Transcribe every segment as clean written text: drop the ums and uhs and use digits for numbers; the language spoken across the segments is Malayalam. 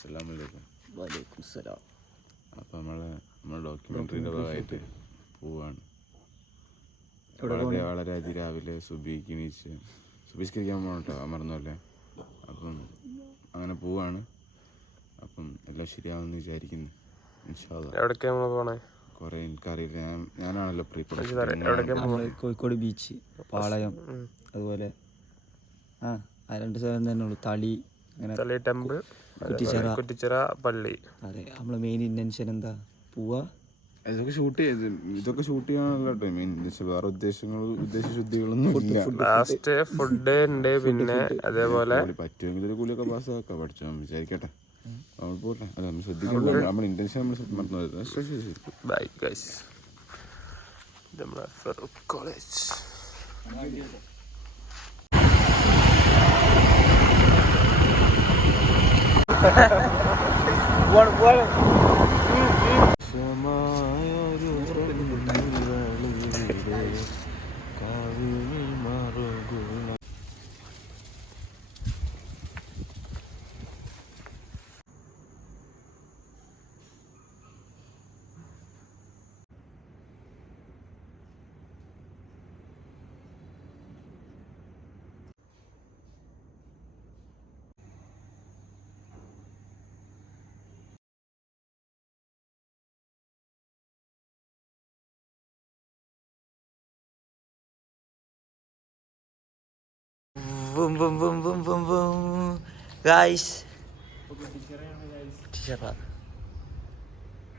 അസ്സലാമലൈക്കും. വലൈക്കും സലാം. അപ്പോൾ നമ്മുടെ ഡോക്യുമെൻ്ററിയുടെ ഭാഗമായിട്ട് പോവാണ്. വളരെ അതിരാവിലെ സുബീഷ്കരിക്കാൻ പോകണം കേട്ടോ, മറന്നല്ലേ. അപ്പം അങ്ങനെ പോവാണ്. അപ്പം എല്ലാം ശരിയാവുമെന്ന് വിചാരിക്കുന്നു. എവിടേക്കാണ് നമ്മൾ പോണേ? കുറേ എനിക്കറിയില്ല, ഞാനാണല്ലോ കോഴിക്കോട് ബീച്ച്, പാളയം, അതുപോലെ ആ 2 സ്ഥലം തന്നെ ഉള്ളൂ. തളി, അങ്ങനെ തളി ടെമ്പിൾ, കുറ്റിച്ചിറ പള്ളി. അതെ, നമ്മളെ മെയിൻ ഇന്റൻഷൻ എന്താ? പോവാ, ഇതൊക്കെ ഷൂട്ട് ചെയ്യാനുള്ള വേറെ ഉദ്ദേശശുദ്ധികളൊന്നും ഇല്ല. ലാസ്റ്റ് ഫുഡ് ഉണ്ട്, പിന്നെ അതേപോലെ പറ്റുമെങ്കിൽ ഒരു കൂലിയൊക്കെ പാസ്സാക്കാം. പഠിച്ചു വിചാരിക്കട്ടെ, നമ്മൾ പോട്ടെ. അല്ല, നമ്മൾ ശ്രദ്ധിക്കണം, നമ്മുടെ ഇന്റൻഷൻ നമ്മൾ മറന്നു. Bye guys. ഫറൂഖ് കോളേജ്.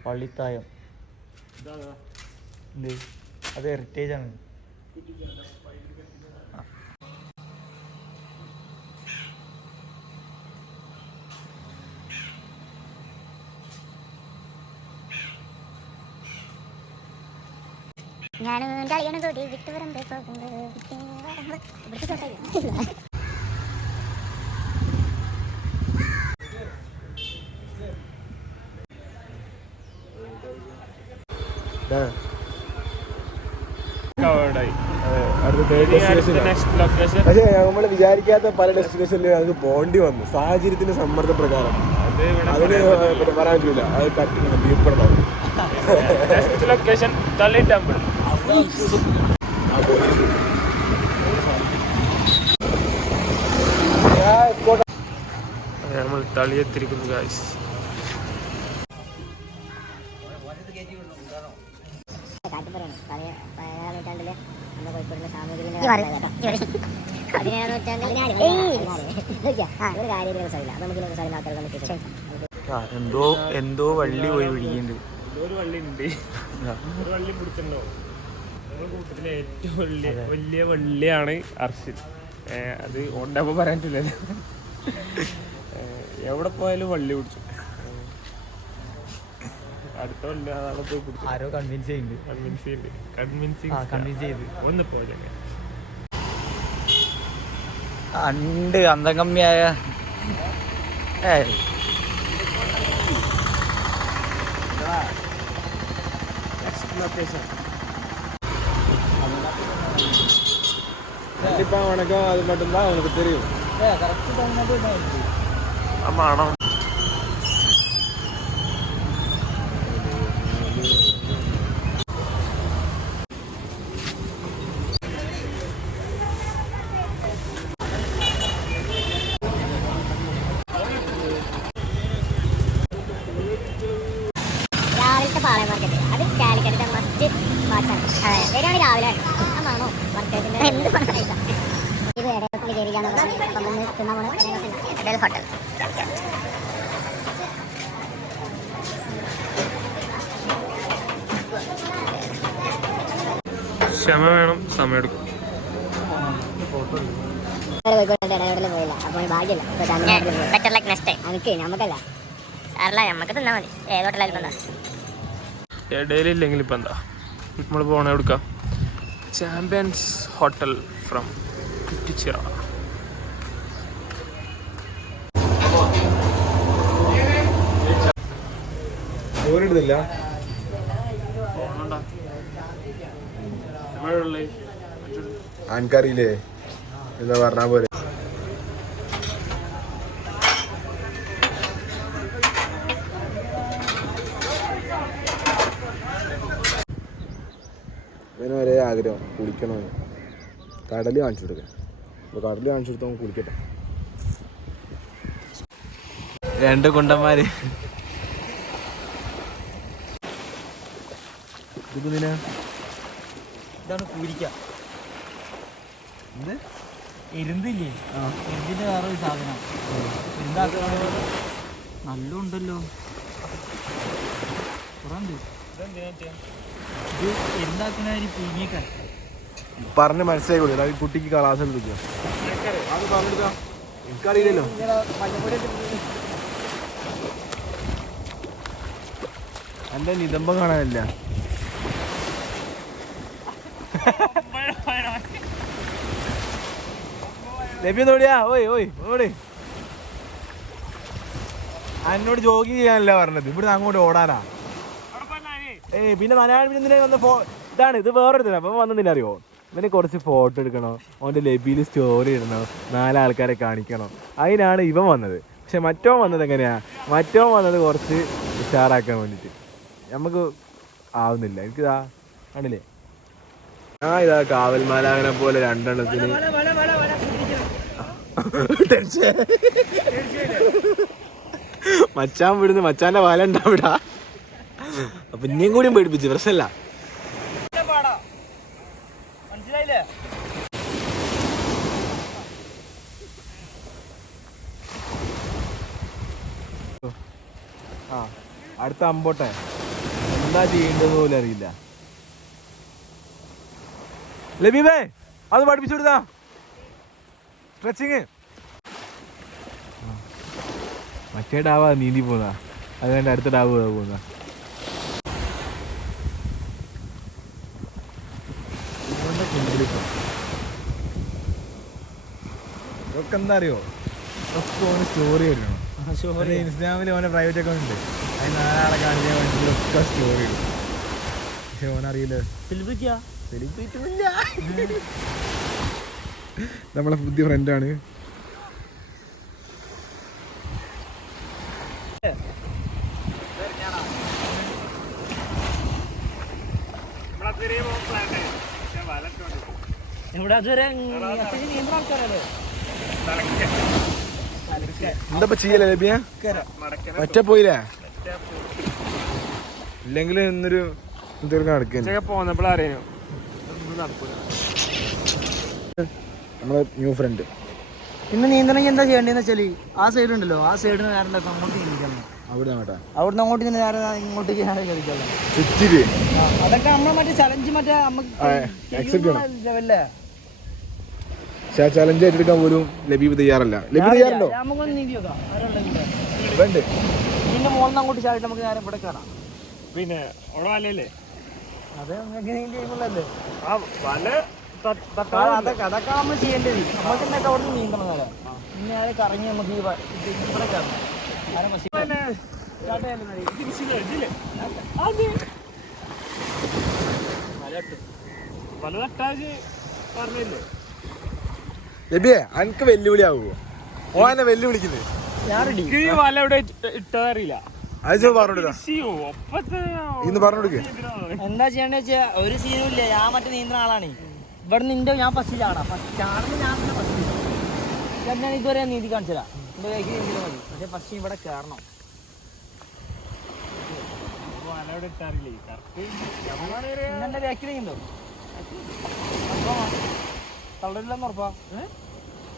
പള്ളിത്തായം അത് ഹെറിറ്റേജ് ആണ്. ഞാനും കളിയാണ് കൂടി വിട്ടു വരമ്പേ പോകുന്നത്. പക്ഷേ നമ്മൾ വിചാരിക്കാത്ത പല ഡെസ്റ്റിനേഷനിൽ അത് പോണ്ടി വന്നു, സാഹചര്യത്തിന്റെ സമ്മർദ്ദ പ്രകാരം. അതിന് പറയാൻ പറ്റില്ല, അത് തീർപ്പെടണം. ലൊക്കേഷൻ തളി ടെമ്പിൾ. നമ്മൾ തളിയെത്തിരിക്കുന്നു ഗൈസ്. എന്തോ വള്ളി പോയി പിടിക്കുന്നുണ്ട്. ഒരു വള്ളി ഉണ്ട്, ഒരു വള്ളി പിടിച്ചല്ലോ. നമ്മുടെ കൂട്ടത്തിലെ ഏറ്റവും വലിയ വള്ളിയാണ് അർഷിദ്. അത് ഓണ്ടപ്പോ പറയാൻ പറ്റില്ലല്ലോ, എവിടെ പോയാലും വള്ളി പിടിച്ചു. അടുത്ത വള്ളി അതാണ് പോയി പിടിച്ചു. ആരോ കൺവിൻസ് ചെയ്ത് ഒന്ന് പോലെ ഉണ്ട് അന്തം കമ്മിയായ. ലൊക്കേഷൻ கண்டிப்பா வணக்கம். அது மட்டும்தான் அவனுக்கு தெரியும். ஆமா. രാവിലത്തെ പാളയം മാർക്കറ്റ്, അത് കാലിക്കറ്റ് മസ്റ്റ് വാച്ചാണ്. വരികയാണ് രാവിലെ. ആണോ വർക്കേഴ്സിന്റെ എന്ത് പൈസ ഇത് ഇടയിൽ കയറിയാണ് തിന്നാ ഹോട്ടൽ. ക്ഷമ വേണം, സമയമെടുക്കും. ഇടയിൽ പോയില്ല, അപ്പോൾ ഭാഗ്യമില്ല. എനിക്ക് നമുക്കല്ല സാറല്ല, നമുക്ക് തിന്നാ മതി. ഏത് ഹോട്ടലായാലും എന്താ ഇടയിലില്ലെങ്കിൽ ഇപ്പം എന്താ നമ്മൾ പോണ എടുക്കാം. Champions Hotel from Kuttichira. പോരിടുന്നില്ല ആൻകറിയില്ലേ എന്താ പറഞ്ഞാ പോലെ. ഇവന് ഒരേ ആഗ്രഹം കുളിക്കണമെന്ന്. കടൽ കാണിച്ചു കൊടുക്കുക. അപ്പോൾ കടൽ കാണിച്ചു കൊടുത്താൽ കുളിക്കട്ടെ. 2 കുണ്ടന്മാര്. ഇതാണ് പൂരിക്ക. എന്ത് ഇരുന്നില്ലേ? ഇരുന്നിന്റെ വേറൊരു സാധനം. നല്ല ഉണ്ടല്ലോ. ഇത് എന്താക്കണ പുഴുങ്ങിയേക്കാൻ പറഞ്ഞ് മനസ്സിലായി കൊടുക്കുക. കുട്ടിക്ക് ക്ലാസ് എടുക്കുക. അത് പറഞ്ഞെടുത്താ എനിക്കറിയില്ലല്ലോ. എൻ്റെ നിതംബം കാണാനില്ല. ലഭ്യതോടിയാ ഓയ് ഓയ് ഓടി. എന്നോട് ജോഗിങ് ചെയ്യാനല്ല പറഞ്ഞത്, ഇവിടുന്ന് അങ്ങോട്ട് ഓടാനാ. പിന്നെ മലയാളം പിന്നെ വന്ന ഇതാണ് ഇത് വേറൊരു തരം. അപ്പം വന്നതിന് അറിയോ, ഇവന് കുറച്ച് ഫോട്ടോ എടുക്കണോ, അവൻ്റെ ലബിയിൽ സ്റ്റോറി ഇടണോ, 4 ആൾക്കാരെ കാണിക്കണോ, അതിനാണ് ഇവൻ വന്നത്. പക്ഷെ മറ്റോ വന്നത് എങ്ങനെയാ, മറ്റോ വന്നത് കുറച്ച് ഉഷാറാക്കാൻ വേണ്ടിയിട്ട്. നമുക്ക് ആവുന്നില്ല. എനിക്കിതാ ആണില്ലേ, ഞാൻ ഇതാ കാവൽമാലാകനെ പോലെ 2 എണ്ണത്തിന് മച്ചാൻ വിടുന്ന് മച്ചാന്റെ വല ഉണ്ടാവിടാ. അപ്പൊ ഇനിയും കൂടിയും പേടിപ്പിച്ചു. പ്രശ്നമല്ല. മനസ്സിലായില്ലേ? ആ അടുത്ത അമ്പോട്ടെ എന്താ ചെയ്യേണ്ടത് പോലും അറിയില്ല. ലബീബേ അത് പഠിപ്പിച്ചു കൊടുത്താ സ്ട്രെച്ചിങ്. മറ്റേ ഡാവാ നീന്തി പോന്നാ, അത് കണ്ട് അടുത്ത ഡാവ് പോകുന്ന. ഇതൊക്കെ എന്താ അറിയോ, ഓന് സ്റ്റോറി വരണം. ഇൻസ്റ്റാഗ്രാമിൽ ഓനെ പ്രൈവറ്റ് അക്കൗണ്ട് ഉണ്ട്, അതിന് 4 ആളെ കാണിക്കാൻ വേണ്ടിയൊക്കെ സ്റ്റോറി ഇടും. പക്ഷെ ഓനറിയില്ല, നമ്മളെ പുതിയ ഫ്രണ്ടാണ്. എന്താ ചെയ്യല്ലേ ലഭ്യ ഒറ്റ പോയില്ലേ, ഇല്ലെങ്കിൽ ഇന്നൊരു പോന്നപ്പോഴറിയാനോ നമ്മളെ ന്യൂ ഫ്രണ്ട്. ഇന്ന് നീന്തണമെങ്കിൽ എന്താ ചെയ്യേണ്ടതെന്ന് വെച്ചാൽ ആ സൈഡ് ഉണ്ടല്ലോ, ആ സൈഡിൽ നേരെ അങ്ങോട്ട് നീന്തണം. അവിടുന്ന് അങ്ങോട്ട് നേരെ ഇങ്ങോട്ടേക്ക് നേരെ കളിക്കാമല്ലോ ചുറ്റില്. അതൊക്കെ നമ്മളെ മറ്റേ ചലഞ്ച് മറ്റേ ലെവല്ലേ. പക്ഷെ ആ ചലഞ്ച് ഏറ്റെടുക്കാൻ പോലും ലബീബ് തയ്യാറല്ല. ലബീബ് തയ്യാറുണ്ടോ? നമുക്കൊന്ന് നീന്തി നോക്കാം. വേണ്ട ഇതിന്റെ മുകളിൽ അങ്ങോട്ട് ചാടിയിട്ട് നമുക്ക് നേരെ ഇവിടെ കാണാം. പിന്നെ അവിടെ വലല്ലേ, അത് നിങ്ങൾക്ക് നീന്തി ചെയ്യുമ്പോഴല്ലേ അതൊക്കെ അതൊക്കെ നമ്മൾ ചെയ്യേണ്ടത്. നമുക്ക് എന്നൊക്കെ അവിടെ നിന്ന് നീന്തണം നേരെ. ഇനി നേരെ കറങ്ങി നമുക്ക് ഇവിടെ കയറണം. പറഞ്ഞില്ലേ ലബിയെ അനക്ക് വെല്ലുവിളി ആവുമോ? ഓനെ വെല്ലുവിളിക്കുന്നത് വല ഇവിടെ ഇട്ടതറിയില്ല. അത് പറഞ്ഞു ഇന്ന് പറഞ്ഞു കൊടുക്ക. എന്താ ചെയ്യണ്ടെന്ന് വെച്ചാൽ ഒരു സീനും ഇല്ല. ഞാൻ മറ്റേ നീന്തുന്ന ആളാണ്. ഇവിടെ നിന്റെ ഞാൻ ഫസ്റ്റ് ചാടാം. ചാടുമ്പോൾ ഞാൻ തന്നെ ഫസ്റ്റ്. ഞാൻ ഇതുവരെ നീന്തി കാണിച്ചതാ. എന്റെ ബാക്കിൽ നീന്തിയാൽ മതി. പക്ഷെ ഫസ്റ്റ് ഇവിടെ കയറണം. വല ഇവിടെ ഇട്ടാറില്ലേ എന്റെ ബാക്കിൽ നീന്തോ തള്ളരില്ലെന്ന് ഉറപ്പാ,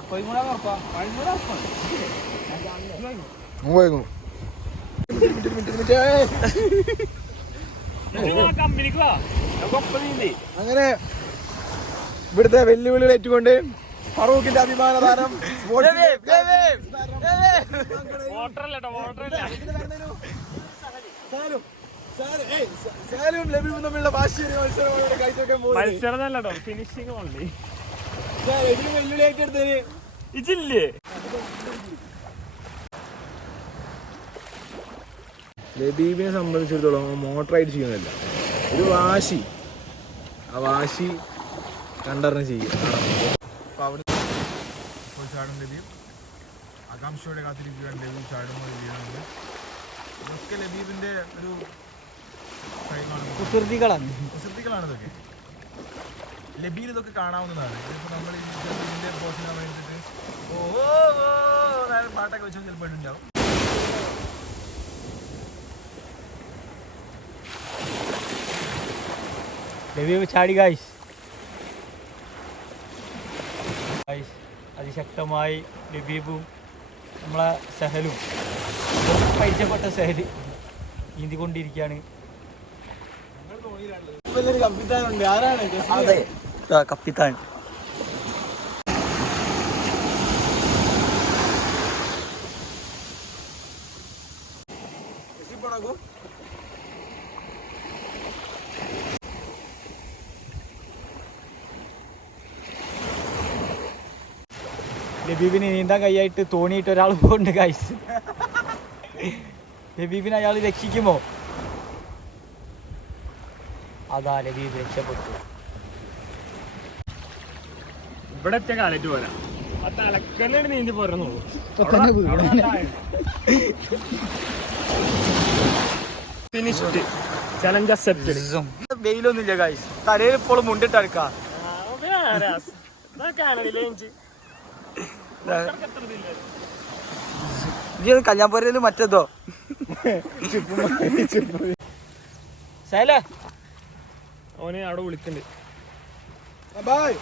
കൊയ്മൂടാന്ന് ഉറപ്പാ. അങ്ങനെ ഇവിടുത്തെ വെല്ലുവിളികൾ ഏറ്റുകൊണ്ട് ഫറൂഖിന്റെ അഭിമാന താരം തമ്മിലുള്ള മത്സരം ഫിനിഷിംഗ് വെല്ലുവിളി ഏറ്റെടുത്തതിന് ഇതില്ലേ. ലബീബിനെ സംബന്ധിച്ചിടത്തോളം മോട്ടറായിട്ട് ചെയ്യുന്നില്ല, ഒരു വാശി. ആ വാശി കണ്ടറിഞ്ഞ് ചെയ്യും. അപ്പോൾ അവിടെ ചാടും ലബീബ് ആകാംക്ഷയോടെ കാത്തിരിക്കുകയാണ്. ലബീബ് ചാടുമ്പോൾ വീഴുന്നത് ഇതൊക്കെ ലബീബിൻ്റെ ഒരു കുസൃതികളാണ് ഇതൊക്കെ. ലബിയിൽ ഇതൊക്കെ കാണാവുന്നതാണ്. ഇതിപ്പോൾ നമ്മൾ ഇതിൻ്റെ പോസ്റ്റ് നമ്മൾ എടുത്തിട്ട് പാട്ടൊക്കെ വെച്ചാൽ ചിലപ്പോൾ ഉണ്ടാവും. ലബീബ് ചാടി ഗായ്സ്. അതിശക്തമായി ലബീബും നമ്മളെ സഹലും പരിചയപ്പെട്ട സഹല് നീന്തിക്കൊണ്ടിരിക്കുകയാണ്. കപ്പിത്താനുണ്ട്. ആരാണ്? അതെ കപ്പിത്താൻ. ലബീബിന് നീന്താൻ കൈയായിട്ട് തോണിയിട്ട് ഒരാൾ പോകുന്നുണ്ട് ഗൈസ്. ലബീബിനെ അയാൾ രക്ഷിക്കുമോ? അതാ ലബീബ് രക്ഷപ്പെട്ടു. ഇവിടെ ഒറ്റ കാലറ്റ് പോരാ, ആ തലക്കല്ലാണ് നീന്തി പോരുന്നുള്ളൂ. Finished, challenge accepted. വെയിലൊന്നുമില്ല ഗൈസ്, തലയിൽ ഇപ്പോഴും മുണ്ടിട്ട് അടുക്കാം. കല്യാൺപുരയില് മറ്റേതോ ഓനെ അവിടെ വിളിക്കണ്ട്. ബൈ.